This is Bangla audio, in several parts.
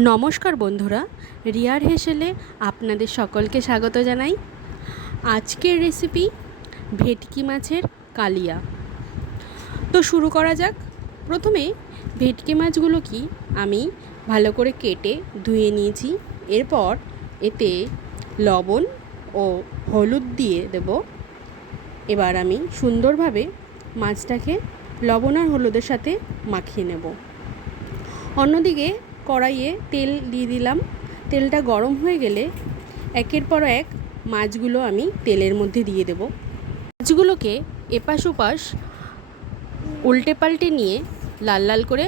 নমস্কার বন্ধুরা, রিয়ার হেসেলে আপনাদের সকলকে স্বাগত জানাই। আজকের রেসিপি ভেটকি মাছের কালিয়া। তো শুরু করা যাক। প্রথমে ভেটকি মাছগুলো আমি ভালো করে কেটে ধুয়ে নিয়েছি। এরপর এতে লবণ ও হলুদ দিয়ে দেব। এবার আমি সুন্দরভাবে মাছটাকে লবণ আর হলুদের সাথে মাখিয়ে নেব। অন্যদিকে কড়াইয়ে তেল দিয়ে দিলাম। তেলটা গরম হয়ে গেলে একের পর এক মাছগুলো আমি তেলের মধ্যে দিয়ে দেব। মাছগুলোকে এপাশ ওপাশ উল্টে পাল্টে নিয়ে লাল লাল করে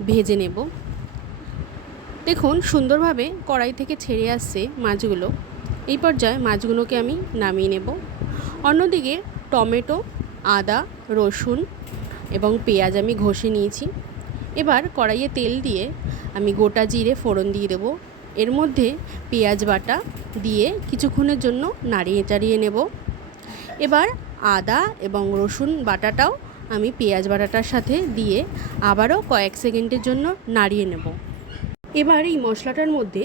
ভেজে নেব। দেখুন সুন্দরভাবে কড়াই থেকে ছেড়ে আসছে মাছগুলো। এই পর্যায়ে মাছগুলোকে আমি নামিয়ে নেব। অন্যদিকে টমেটো, আদা, রসুন এবং পেঁয়াজ আমি ঘষে নিয়েছি। এবার কড়াইয়ে তেল দিয়ে আমি গোটা জিরে ফোড়ন দিয়ে দেবো। এর মধ্যে পেঁয়াজ বাটা দিয়ে কিছুক্ষণের জন্য নাড়িয়ে চাড়িয়ে নেব। এবার আদা এবং রসুন বাটাটাও আমি পেঁয়াজ বাটাটার সাথে দিয়ে আবারও কয়েক সেকেন্ডের জন্য নাড়িয়ে নেব। এবার এই মশলাটার মধ্যে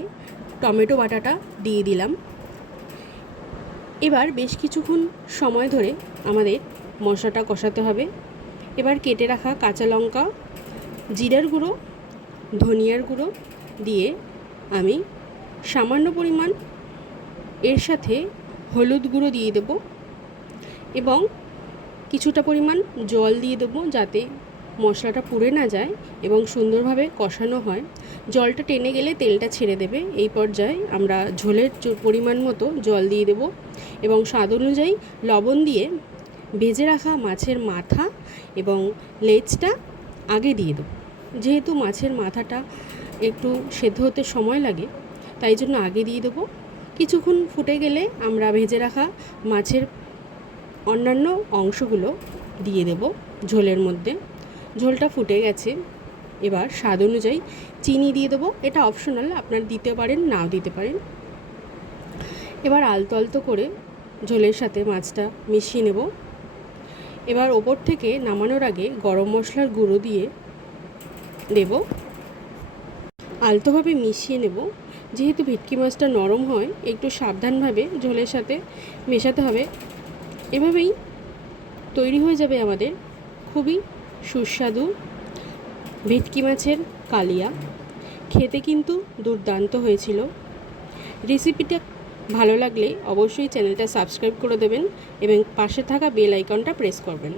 টমেটো বাটাটা দিয়ে দিলাম। এবার বেশ কিছুক্ষণ সময় ধরে আমাদের মশলাটা কষাতে হবে। এবার কেটে রাখা কাঁচা লঙ্কা, জিরার গুঁড়ো, ধনিয়ার গুঁড়ো দিয়ে আমি সামান্য পরিমাণ এর সাথে হলুদ গুঁড়ো দিয়ে দেব এবং কিছুটা পরিমাণ জল দিয়ে দেবো যাতে মশলাটা পুড়ে না যায় এবং সুন্দরভাবে কষানো হয়। জলটা টেনে গেলে তেলটা ছেড়ে দেবে। এই পর্যায়ে আমরা ঝোলের পরিমাণ মতো জল দিয়ে দেব এবং স্বাদ অনুযায়ী লবণ দিয়ে ভেজে রাখা মাছের মাথা এবং লেজটা আগে দিয়ে দেব। যেহেতু মাছের মাথাটা একটু সেদ্ধ হতে সময় লাগে, তাই জন্য আগে দিয়ে দেবো। কিছুক্ষণ ফুটে গেলে আমরা ভেজে রাখা মাছের অন্যান্য অংশগুলো দিয়ে দেব ঝোলের মধ্যে। ঝোলটা ফুটে গেছে। এবার স্বাদ অনুযায়ী চিনি দিয়ে দেবো। এটা অপশনাল, আপনারা দিতে পারেন নাও দিতে পারেন। এবার আলতো আলতো করে ঝোলের সাথে মাছটা মিশিয়ে নেব। এবার ওপর থেকে নামানোর আগে গরম মশলার গুঁড়ো দিয়ে দেব। আলতোভাবে মিশিয়ে নেব। যেহেতু ভেটকি মাছটা নরম হয়, একটু সাবধানভাবে ঝোলের সাথে মেশাতে হবে। এভাবেই তৈরি হয়ে যাবে আমাদের খুবই সুস্বাদু ভেটকি মাছের কালিয়া। খেতে কিন্তু দুর্দান্ত হয়েছিল। রেসিপিটা ভালো লাগলে অবশ্যই চ্যানেলটা সাবস্ক্রাইব করে দেবেন এবং পাশে থাকা বেল আইকনটা প্রেস করবেন।